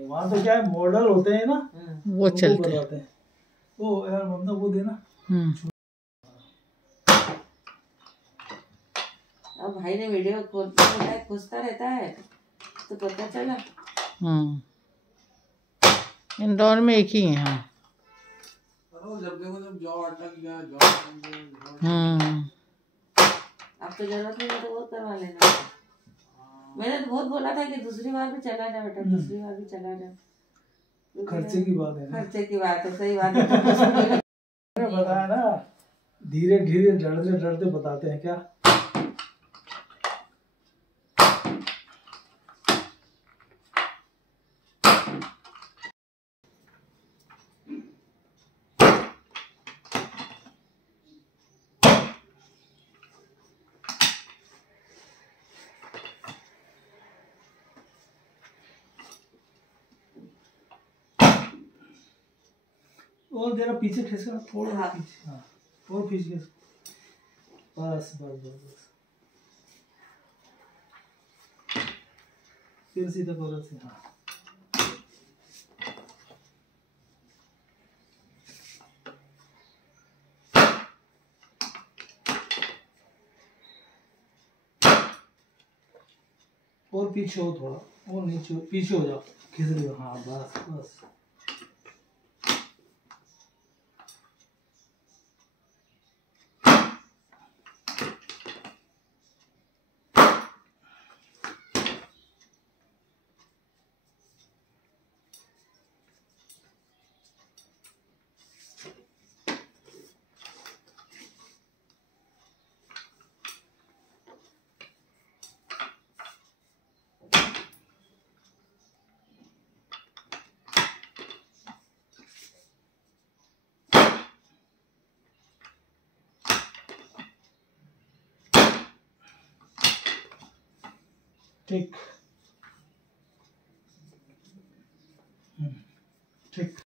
वहाँ तो क्या है, मॉडल होते हैं ना, वो चलते हैं। ओ यार ममता वो देना। अब भाई ने वीडियो खोलता रहता है, खोजता रहता है, तो पता चला। इंदौर में एक ही है हम। जब देखो जब जॉब अटक गया जॉब। अब तो जरूरत नहीं है तो वो करवा लेना। मैंने तो बहुत बोला था कि दूसरी बार भी चला जा बेटा, दूसरी बार भी चला जा। खर्चे की बात है ना। खर्चे की बात है, सही बात है। बताया ना, धीरे धीरे डरते डरते बताते हैं क्या। और जरा पीछे खींचना, थोड़ा पीछे। हाँ और खींच के, बस बस बस बस। फिर सीधा करो से। हाँ और पीछे हो थोड़ा, और नीचे पीछे हो जाओ, खींच रहे हो। हाँ बस बस। ठीक ठीक।